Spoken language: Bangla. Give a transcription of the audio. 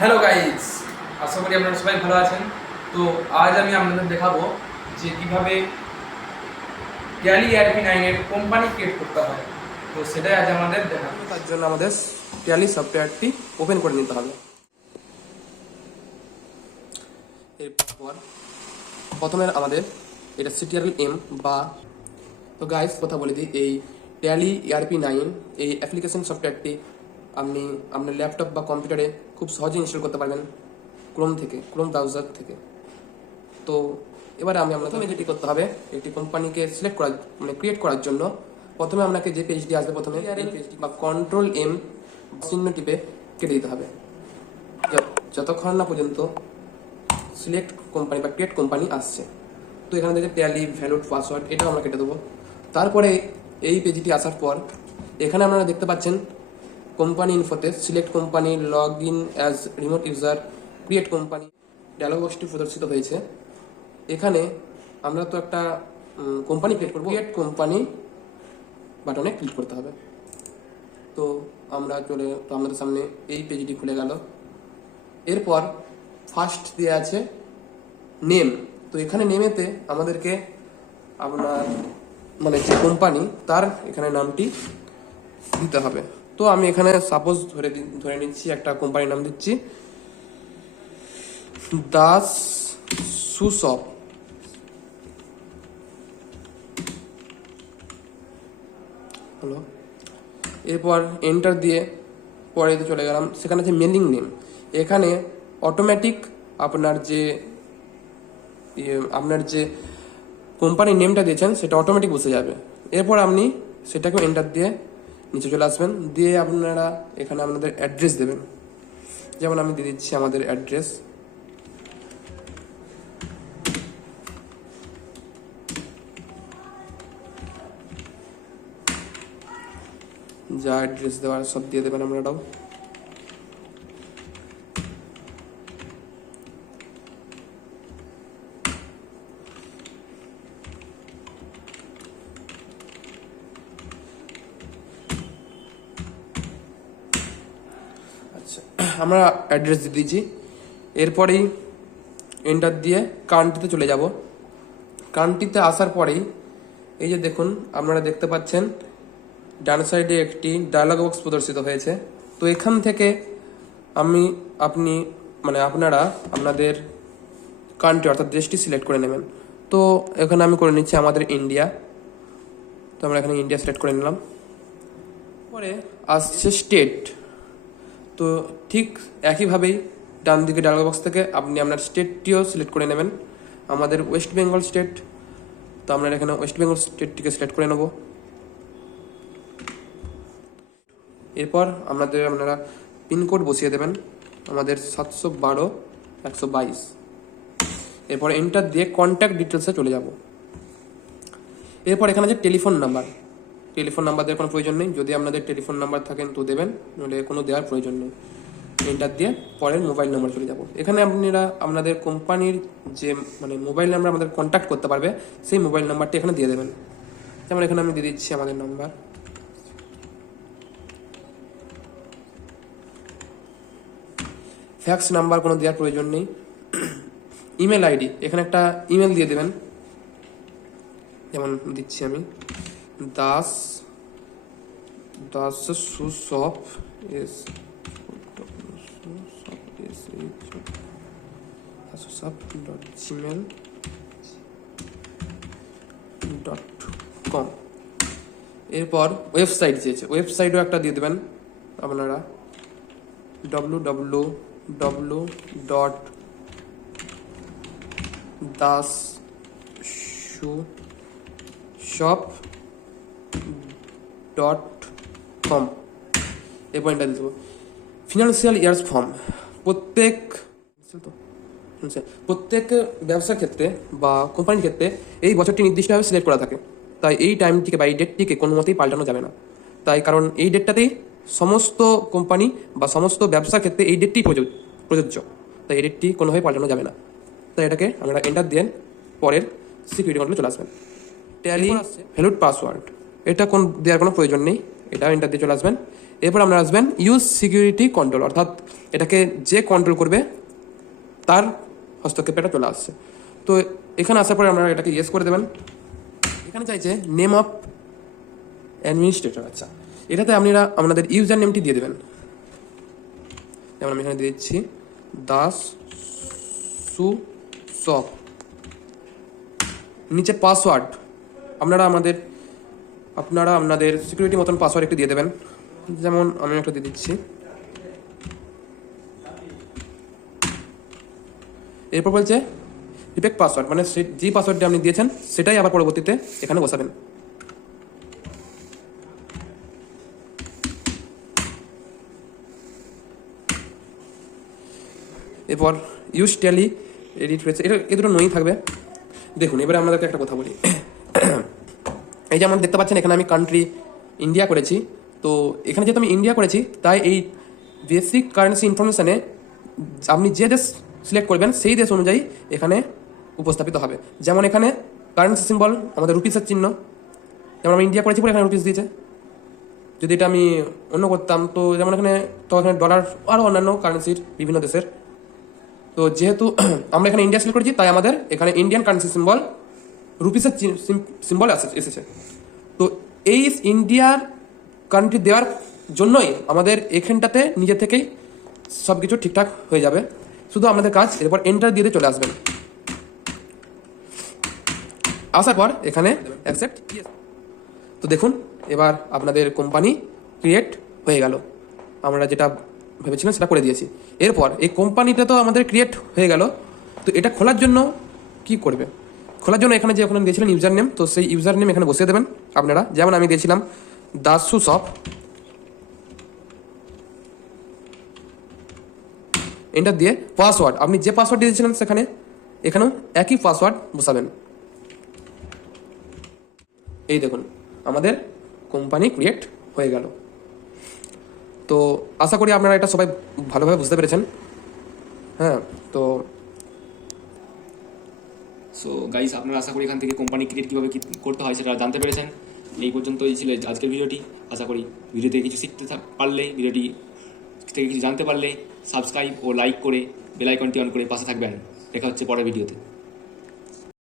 হ্যালো গাইস, আশা করি আপনারা সবাই ভালো আছেন। তো আজ আমি আপনাদের দেখাবো যে কিভাবে ট্যালি ERP9 এর কোম্পানি ক্রিয়েট করতে হয়। তো সেটাই আজ আমাদের দেখাবো। তার জন্য আমাদের ট্যালি সফটওয়্যারটি ওপেন করে নিতে হবে। এরপর প্রথমে আমাদের এটা CTRL-M বা তো গাইস কথা বলে দিই, এই ট্যালি ERP9 এই অ্যাপ্লিকেশন সফটওয়্যারটি আপনি আপনার ল্যাপটপ বা কম্পিউটারে খুব সহজে ইনস্টল করতে পারবেন ক্রোম ব্রাউজার থেকে। তো এবারে প্রথমে যেটি করতে হবে, একটি কোম্পানিকে সিলেক্ট করার ক্রিয়েট করার জন্য প্রথমে আপনাকে যে পেজটি আসবে, প্রথমে এই পেজটি বা Ctrl-M চিহ্ন টিপে কেটে দিতে হবে যতক্ষণ না পর্যন্ত সিলেক্ট কোম্পানি বা ক্রিয়েট কোম্পানি আসছে। তো এখানে দেখে ট্যালি ভ্যালিড পাসওয়ার্ড এটাও আমরা কেটে দেবো। তারপরে এই পেজটি আসার পর এখানে আপনারা দেখতে পাচ্ছেন কোম্পানি ইনফোতে select company, log in as remote user, create company dialog বক্সটি প্রদর্শিত হয়েছে। এখানে আমরা তো একটা কোম্পানি ক্রিয়েট করবো, ক্রিয়েট কোম্পানি বাটনে ক্লিক করতে হবে। তো আমাদের সামনে এই পেজটি খুলে গেল। এরপর ফার্স্ট দেওয়া আছে নেম। তো এখানে নেমেতে আমাদেরকে আপনার যে কোম্পানি তার এখানে নামটি দিতে হবে। তো আমি এখানে সাপোজ ধরে নিচ্ছি একটা কোম্পানির নাম দিচ্ছি দাস সুশপ। হলো, এরপর এন্টার দিয়ে পরে চলে গেলাম। সেখানে আছে মেলিং নেম। এখানে অটোমেটিক আপনার যে কোম্পানির নেমটা দিয়েছেন সেটা অটোমেটিক বসে যাবে। এরপর আপনি সেটাকে এন্টার দিয়ে নিচে চলে আসবেন, দিয়ে আপনারা এখানে আপনাদের অ্যাড্রেস দেবেন। যেমন আমি দিয়ে দিচ্ছি আমাদের অ্যাড্রেস। যা অ্যাড্রেস দেওয়ার সব দিয়ে দেবেন আপনারাও। আচ্ছা, আমরা অ্যাড্রেস দিয়ে দিয়েছি। এরপরেই এন্টার দিয়ে কান্ট্রিতে চলে যাব। কান্ট্রিতে আসার পরেই এই যে দেখুন, আপনারা দেখতে পাচ্ছেন ডান সাইডে একটি ডায়লগ বক্স প্রদর্শিত হয়েছে। তো এখান থেকে আপনারা আপনাদের কান্ট্রি অর্থাৎ দেশটি সিলেক্ট করে নেবেন। তো এখানে আমি করে নিচ্ছি আমাদের ইন্ডিয়া। তো আমরা এখানে ইন্ডিয়া সিলেক্ট করে নিলাম। পরে আসছে স্টেট। তো ঠিক একইভাবেই ডান দিকে ডায়লগ বক্স থেকে আপনি আপনার স্টেটটিও সিলেক্ট করে নেবেন। আমাদের ওয়েস্ট বেঙ্গল স্টেট, তো আমরা এখানে ওয়েস্ট বেঙ্গল স্টেটটিকে সিলেক্ট করে নেব। এরপর আপনারা পিনকোড বসিয়ে দেবেন আমাদের 712-122। এরপর এন্টার দিয়ে কন্ট্যাক্ট ডিটেলসে চলে যাব। এরপর এখানে আছে টেলিফোন নাম্বার দেওয়ার কোনো প্রয়োজন নেই। যদি আপনাদের টেলিফোন নাম্বার থাকেন তো দেবেন, নইলে কোনো দেওয়ার প্রয়োজন নেই। এন্টার দিয়ে পরের মোবাইল নাম্বার চলে যাব। এখানে আপনারা আপনাদের কোম্পানির যে মোবাইল নাম্বার আমাদের কন্ট্যাক্ট করতে পারবে সেই মোবাইল নাম্বারটি এখানে দিয়ে দেবেন। যেমন এখানে আমি দিয়ে দিচ্ছি আমাদের নাম্বার। ফ্যাক্স নাম্বার কোনো দেওয়ার প্রয়োজন নেই। ইমেল আইডি, এখানে একটা ইমেল দিয়ে দেবেন। যেমন দিচ্ছি আমি দাস সুশপ gmail.com। এরপর ওয়েবসাইট দিয়েছে, ওয়েবসাইটও একটা দিয়ে দেবেন আপনারা www.dassushop.com। এই পয়েন্টটা দিয়ে দেবো। ফিনান্সিয়াল ইয়ার্স ফর্ম প্রত্যেক ব্যবসার ক্ষেত্রে বা কোম্পানির ক্ষেত্রে এই বছরটি নির্দিষ্টভাবে সিলেক্ট করা থাকে। তাই এই টাইমটিকে বা এই ডেটটিকে কোনো মতেই পাল্টানো যাবে না। কারণ এই ডেটটাতেই সমস্ত কোম্পানি বা সমস্ত ব্যবসার ক্ষেত্রে এই ডেটটি প্রযোজ্য। তাই এই ডেটটি কোনোভাবে পাল্টানো যাবে না। তাই এটাকে আমরা এন্টার দেন পরের সিকিউরিটি কন্ট্রোলে চলে আসবেন। ট্যালি ভ্যালিড পাসওয়ার্ড এটা দেওয়ার কোনো প্রয়োজন নেই, এটা এন্টার দিয়ে চলে আসবেন। এরপর আপনারা আসবেন ইউজ সিকিউরিটি কন্ট্রোল, অর্থাৎ এটাকে যে কন্ট্রোল করবে তার হস্তক্ষেপে এটা চলে আসছে। তো এখানে আসার পরে আপনারা এটাকে ইয়েস করে দেবেন। এখানে চাইছে নেম অফ অ্যাডমিনিস্ট্রেটর। আচ্ছা, এটাতে আপনারা আপনাদের ইউজার নেমটি দিয়ে দেবেন। যেমন আমি এখানে দিয়ে দিচ্ছি দাস সু সপ। নিচে পাসওয়ার্ড আপনারা আপনাদের সিকিউরিটি মতন পাসওয়ার্ড একটু দিয়ে দেবেন। যেমন আমি একটা দিয়ে দিচ্ছি। এরপর বলছে রিপিট পাসওয়ার্ড, মানে যে পাসওয়ার্ডটি আপনি দিয়েছেন সেটাই আবার পরবর্তীতে এখানে বসাবেন। এরপর ইউজ ট্যালি এডিট হয়েছে, এটা এ দুটো নই থাকবে। দেখুন এবারে আপনাদেরকে একটা কথা বলি। এই যে আমরা দেখতে পাচ্ছেন এখানে আমি কান্ট্রি ইন্ডিয়া করেছি। তো এখানে যেহেতু আমি ইন্ডিয়া করেছি তাই এই বেসিক কারেন্সি ইনফরমেশানে আপনি যে দেশ সিলেক্ট করবেন সেই দেশ অনুযায়ী এখানে উপস্থাপিত হবে। যেমন এখানে কারেন্সি সিম্বল আমাদের রুপিসের চিহ্ন, যেমন আমি ইন্ডিয়া করেছি বলে এখানে রুপিস দিয়েছে। যদি এটা আমি অন্য করতাম তো যেমন এখানে ডলার আরও অন্যান্য কারেন্সির বিভিন্ন দেশের। তো যেহেতু আমরা এখানে ইন্ডিয়া সিলেক্ট করেছি তাই আমাদের এখানে ইন্ডিয়ান কারেন্সি সিম্বল রুপিসের সিম্বল এসেছে। তো এই ইন্ডিয়ার কান্ট্রি দেওয়ার জন্যই আমাদের এখানটাতে নিজে থেকেই সব কিছু ঠিকঠাক হয়ে যাবে। শুধু আমাদের কাজ এরপর এন্টার দিয়ে চলে আসবেন। আসার পর এখানে অ্যাকসেপ্ট। তো দেখুন এবার আপনাদের কোম্পানি ক্রিয়েট হয়ে গেল। আমরা যেটা ভেবেছিলাম সেটা করে দিয়েছি। এরপর এই কোম্পানিটা তো আমাদের ক্রিয়েট হয়ে গেল। তো এটা খোলার জন্য কি করবে? খোলার জন্য এখানে যে ওখানে দিয়েছিলেন ইউজার নেম, তো সেই ইউজার নেম এখানে বসিয়ে দেবেন আপনারা। যেমন আমি দিয়েছিলাম দাসু শপ। এন্টার দিয়ে পাসওয়ার্ড আপনি যে পাসওয়ার্ড দিয়েছিলেন এখানেও একই পাসওয়ার্ড বসাবেন। এই দেখুন আমাদের কোম্পানি ক্রিয়েট হয়ে গেল। তো আশা করি আপনারা এটা সবাই ভালোভাবে বুঝতে পেরেছেন। হ্যাঁ, তো সো গাইস, আপনারা আশা করি এখান থেকে কোম্পানি ক্রিয়েট কীভাবে কী করতে হয় সেটা জানতে পেরেছেন। এই পর্যন্তই ছিল আজকের ভিডিওটি। আশা করি ভিডিও থেকে কিছু শিখতে পারলে, ভিডিওটি থেকে কিছু জানতে পারলে সাবস্ক্রাইব ও লাইক করে বেল আইকনটি অন করে পাশে থাকবেন। দেখা হচ্ছে পরের ভিডিওতে।